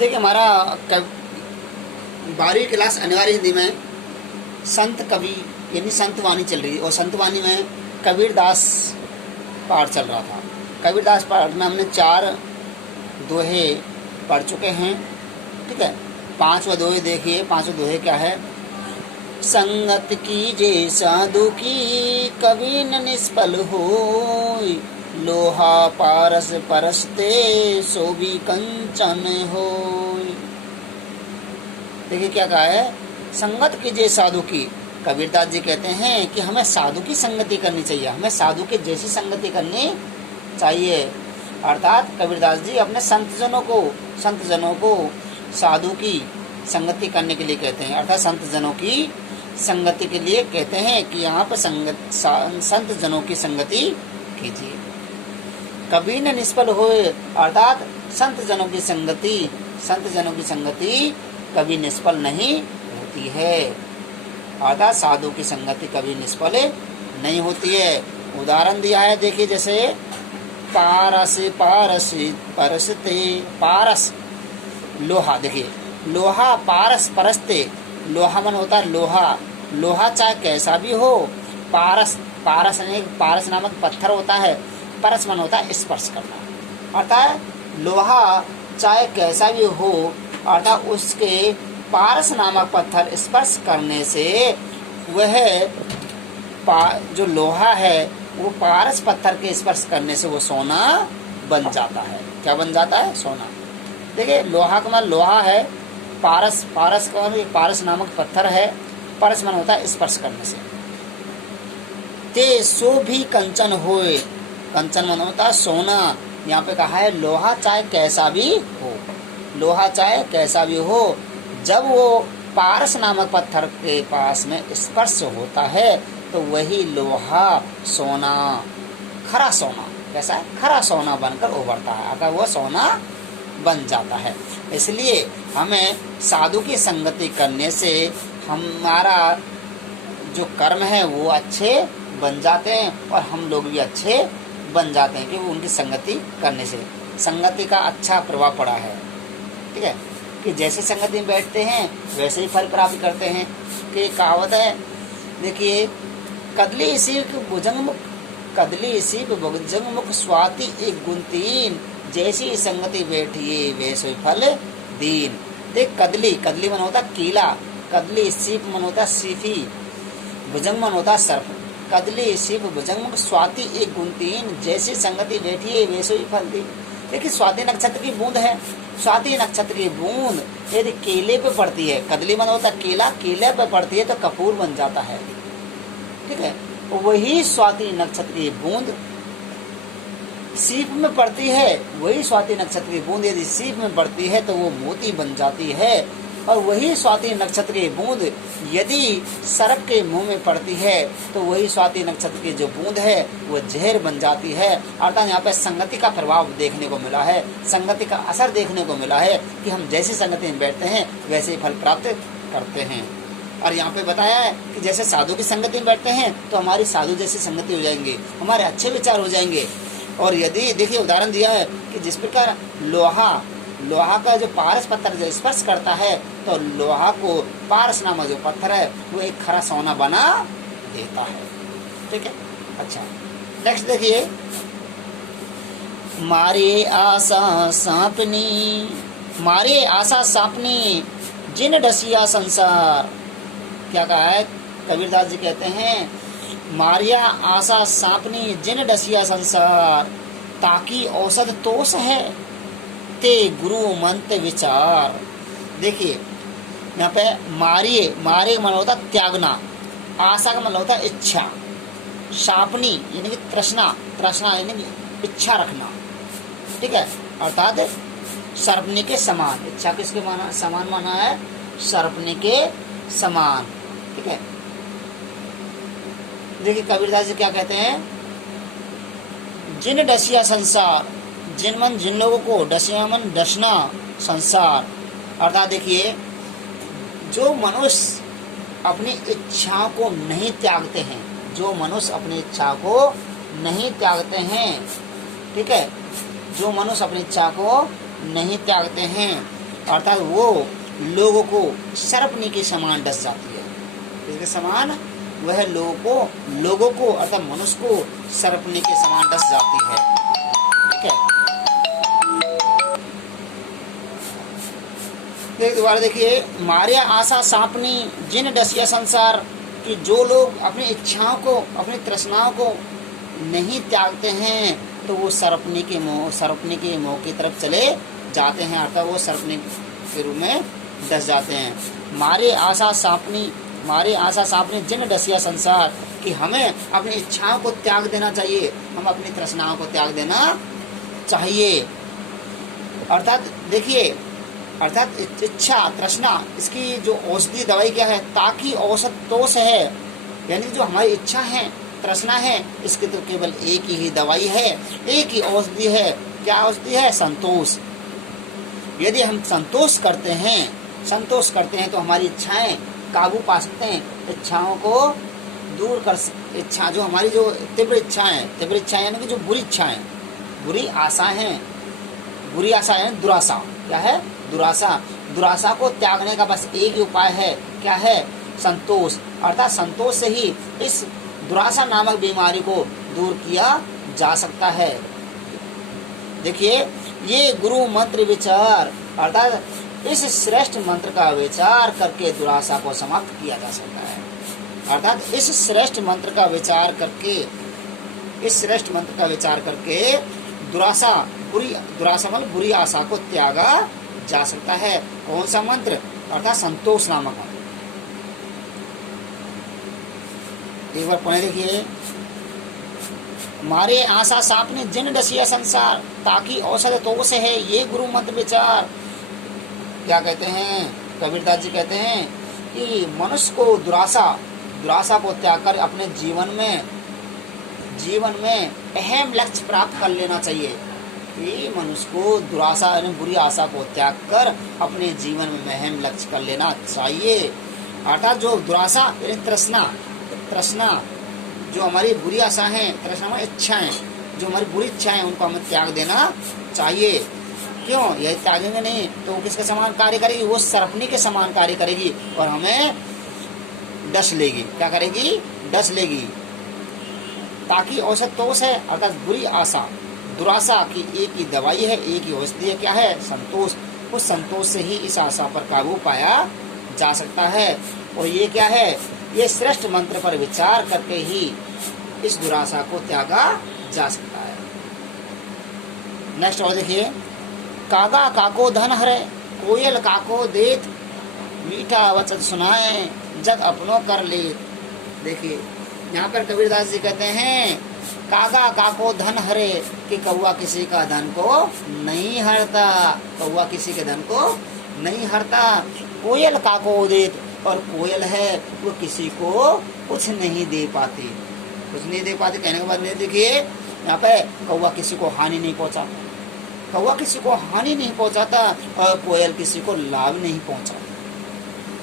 देखिए हमारा 12वीं क्लास अनिवार्य हिंदी में संत कवि यानी संत वाणी चल रही है और संत वाणी में कबीरदास पाठ चल रहा था। कबीरदास पाठ में हमने 4 दोहे पढ़ चुके हैं, ठीक है। 5वां दोहे देखिए, 5वां दोहे क्या है। संगत कीजे साधु की कभी न निष्फल होय, लोहा पारस परसते सो भी कंचन होय। देखिए क्या कहा है, संगत कीजिए साधु की। कबीरदास जी कहते हैं कि हमें साधु की संगति करनी चाहिए, हमें साधु के जैसी संगति करनी चाहिए। अर्थात कबीरदास जी अपने संतजनों को साधु की संगति करने के लिए कहते हैं, अर्थात संतजनों की संगति के लिए कहते हैं कि यहाँ पर संत जनों की संगति कीजिए। कभी न निष्फल होए, अर्थात संत जनों की संगति कभी निष्फल नहीं होती है, अर्थात साधु की संगति कभी निष्फल नहीं होती है। उदाहरण दिया है, देखिए जैसे पारस परसते, पारस लोहा, देखिए लोहा पारस परसते, लोहा मन होता है लोहा चाहे कैसा भी हो, पारस नामक पत्थर होता है, परस मन होता है स्पर्श करना, अर्थात लोहा चाहे कैसा भी हो, अर्थात उसके पारस नामक पत्थर स्पर्श करने से वह जो लोहा है वो पारस पत्थर के स्पर्श करने से वो सोना बन जाता है। क्या बन जाता है? सोना। देखिए लोहा का मतलब लोहा है, पारस का मतलब पारस नामक पत्थर है, परस मन होता है स्पर्श करने से। ते सो भी कंचन होए, कंचन मन होता है सोना। यहाँ पे कहा है लोहा चाहे कैसा भी हो, जब वो पारस नामक पत्थर के पास में स्पर्श होता है तो वही लोहा सोना, खरा सोना, कैसा है? खरा सोना बनकर उभरता है, अगर वो सोना बन जाता है। इसलिए हमें साधु की संगति करने से हमारा जो कर्म है वो अच्छे बन जाते हैं और हम लोग भी अच्छे बन जाते हैं, क्योंकि उनकी संगति करने से संगति का अच्छा प्रभाव पड़ा है, ठीक है। कि जैसे संगति में बैठते हैं वैसे ही फल प्राप्त करते हैं। कि कहावत है, देखिए कदली सीप भुजंग मुख स्वाति एक गुण तीन, जैसी संगति बैठिए वैसे फल दीन। देख कदली मन होता कीला, कदली सीप मन होता सीफी, भुजंग मन होता सर्प। कदली सीप भुजंग मुख स्वाति एक गुण तीन, जैसी संगति बैठिए वैसे ही फल दीन। देखिए स्वाति नक्षत्र की बूंद है, स्वाति नक्षत्र की बूंद यदि केले पे पड़ती है, कदली मन होता केला, केले पे पड़ती है तो कपूर बन जाता है, ठीक है। वही स्वाति नक्षत्र की बूंद सीप में पड़ती है, वही स्वाति नक्षत्र की बूंद यदि सीप में पड़ती है तो वो मोती बन जाती है, और वही स्वाति नक्षत्र की बूंद यदि सर्प के मुंह में पड़ती है तो वही स्वाति नक्षत्र की जो बूंद है वो जहर बन जाती है। अर्थात यहाँ पे संगति का प्रभाव देखने को मिला है, संगति का असर देखने को मिला है कि हम जैसी संगति में बैठते हैं वैसे ही फल प्राप्त करते हैं। और यहाँ पे बताया है कि जैसे साधु की संगति में बैठते हैं तो हमारी साधु जैसी संगति हो जाएंगी, हमारे अच्छे विचार हो जाएंगे। और यदि देखिए उदाहरण दिया है कि जिस प्रकार लोहा का जो पारस पत्थर जो स्पर्श करता है तो लोहा को पारस नामक जो पत्थर है वो एक खरा सोना बना देता है, ठीक है। अच्छा नेक्स्ट देखिए, मारे आशा सापनी जिन डसिया संसार। क्या कहा है? कबीरदास जी कहते हैं मारिया आशा सापनी जिन डसिया संसार, ताकि औसत तोष है ते गुरु मंत्र विचार। देखिए यहाँ पे मारे का मतलब होता त्यागना, आशा का मतलब होता इच्छा, सापनी यानी कि तृष्णा यानी कि इच्छा रखना, ठीक है। अर्थात सर्पनी के समान, इच्छा किसके समान माना है? सर्पनी के समान, ठीक है। देखिए कबीरदास जी क्या कहते हैं, जिन डसिया संसार, जिन लोगों को, डसिया मन डसना, संसार। अर्थात देखिए जो मनुष्य अपनी इच्छाओं को नहीं त्यागते हैं, जो मनुष्य अपनी इच्छा को नहीं त्यागते हैं, ठीक है, जो मनुष्य अपनी इच्छा को नहीं त्यागते हैं अर्थात वो लोगों को सर्पनी के समान डस जाती है। इसके समान वह लोगों को अर्थात मनुष्य को सर्पनी के समान डस जाती है। ठीक है, दोबारा देखिए, मार्या आशा सांपनी जिन डसिया संसार, कि जो लोग अपनी इच्छाओं को, अपनी तृष्णाओं को नहीं त्यागते हैं तो वो सर्पनी के मोह की तरफ चले जाते हैं, अर्थात वो सर्पनी के रूप में डस जाते हैं। मारे आशा सांपनी जिन डसिया संसार, कि हमें अपनी इच्छाओं को त्याग देना चाहिए, हम अपनी तृष्णाओं को त्याग देना चाहिए। अर्थात देखिए, अर्थात इच्छा तृष्णा, इसकी जो औषधि दवाई क्या है, ताकि औसत तोष है, यानी जो हमारी इच्छा है, तृष्णा है, इसकी तो केवल एक ही दवाई है, एक ही औषधि है। क्या औषधि है? संतोष। यदि हम संतोष करते हैं तो हमारी इच्छाएं काबू पा सकते हैं, इच्छाओं को दूर कर, इच्छा जो हमारी जो तीव्र इच्छाएं यानी कि जो बुरी इच्छाएं, बुरी आशा यानी दुराशा। क्या है? दुराशा को त्यागने का बस एक ही उपाय है। क्या है? संतोष। अर्थात संतोष से ही इस दुराशा नामक बीमारी को दूर किया जा सकता है। देखिए, ये गुरु मंत्र विचार, अर्थात इस श्रेष्ठ मंत्र का विचार करके दुराशा को समाप्त किया जा सकता है। अर्थात इस श्रेष्ठ मंत्र का विचार करके दुराशा मतलब बुरी आशा को त्यागा जा सकता है। कौन सा मंत्र? अर्थात संतोष नामक मंत्र। एक बार पढ़े देखिए, मारे आशा सांपने जिन डसिया संसार, ताकि औषध तोष है ये गुरु मंत्र विचार। क्या कहते हैं? कबीरदास जी कहते हैं कि मनुष्य को दुराशा को त्याग कर अपने जीवन में अहम लक्ष्य प्राप्त कर लेना चाहिए। कि मनुष्य को दुराशा यानी बुरी आशा को त्याग कर अपने जीवन में अहम लक्ष्य कर लेना चाहिए। अर्थात जो दुराशा यानी तृष्णा जो हमारी बुरी आशा है, तृष्णा हमारी इच्छाएं, जो हमारी बुरी इच्छाएं, उनको हमें त्याग देना चाहिए। क्यों? यही त्यागेंगे नहीं तो वो किसके समान कार्य करेगी? वो सर्पनी के समान कार्य करेगी और हमें डस लेगी। क्या करेगी? डस लेगी। ताकि औसत तोष है, अर्थात बुरी आशा, दुराशा की एक ही दवाई है, एक ही औषधि है। क्या है? संतोष। उस संतोष से ही इस आशा पर काबू पाया जा सकता है। और ये क्या है? ये श्रेष्ठ मंत्र पर विचार करके ही इस दुराशा को त्यागा जा सकता है। नेक्स्ट और देखिए, कागा काको धन हरे, कोयल काको देत, मीठा वचन सुनाए जग अपनों कर ले। देखिए, यहाँ पर कबीरदास जी कहते हैं कागा काको धन हरे, कि कौवा किसी का धन को नहीं हरता, कौवा किसी के धन को नहीं हरता। कोयल काको देत, और कोयल है वो किसी को कुछ नहीं दे पाती। कहने के बाद में देखिए, यहाँ पे कौवा किसी को हानि नहीं पहुँचाता, और कोयल किसी को लाभ नहीं पहुँचाता।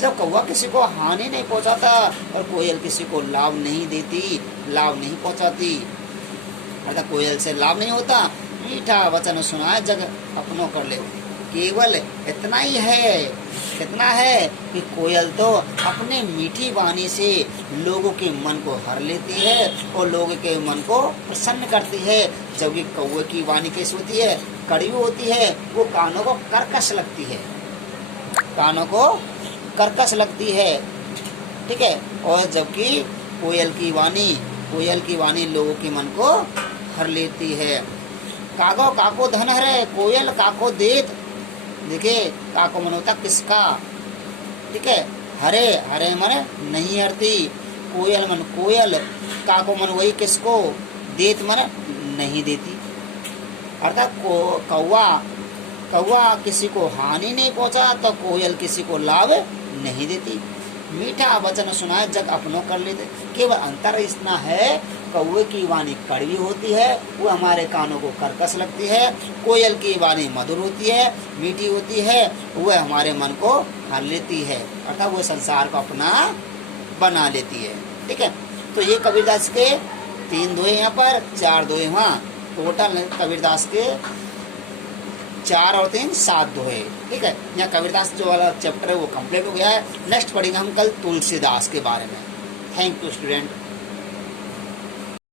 जब कौवा किसी को हानि नहीं पहुँचाता और कोयल किसी को लाभ नहीं पहुँचाती, अर्थात कोयल से लाभ नहीं होता, मीठा वचन सुनाए जग अपनों कर ले। केवल इतना ही है, कितना है कि कोयल तो अपने मीठी वाणी से लोगों के मन को हर लेती है और लोगों के मन को प्रसन्न करती है। जबकि कौवे की वाणी कैसी होती है? कड़वी होती है, वो कानों को कर्कश लगती है। ठीक है। और जबकि कोयल की वाणी लोगों के मन को हर लेती है। कागो काको धन हरे, कोयल काको देत। देखिए, काको मन होता किसका? ठीक है। हरे मन नहीं हरती, कोयल मन कोयल, काको मन वही किसको, देत मन नहीं देती। अर्थात कौवा किसी को हानि नहीं पहुंचा तो कोयल किसी को लाभ नहीं देती। मीठा वचन सुनाए जग अपनों कर लेते। केवल अंतर इतना है, कौवे की वाणी कड़वी होती है, वो हमारे कानों को कर्कश लगती है। कोयल की वाणी मधुर होती है, मीठी होती है, वह हमारे मन को हर लेती है, अर्थात वो संसार को अपना बना लेती है। ठीक है। तो ये कबीरदास के 3 दोहे यहाँ पर, 4 दोहे वहाँ, टोटल कबीरदास के 4 और 3 7 दोहे। ठीक है, यहाँ कबीरदास जो वाला चैप्टर है वो कंप्लीट हो गया है। नेक्स्ट पढ़ेंगे हम कल तुलसीदास के बारे में। Thank you student.